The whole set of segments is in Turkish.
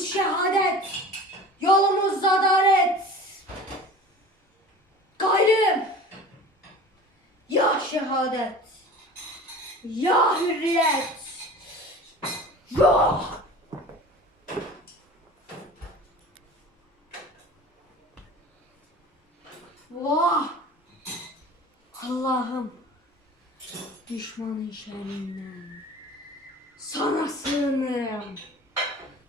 Hakkımız şehadet. Yolumuz adalet. Gayrım. Ya şehadet. Ya hürriyet. Ya. Vah. Allah'ım. Düşmanın şerrinden. Sana sığınırım.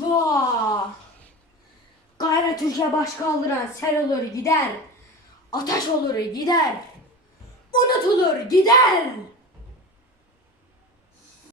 Vah! Gayret ülke baş kaldıran sel olur gider. Ateş olur gider. Unutulur gider.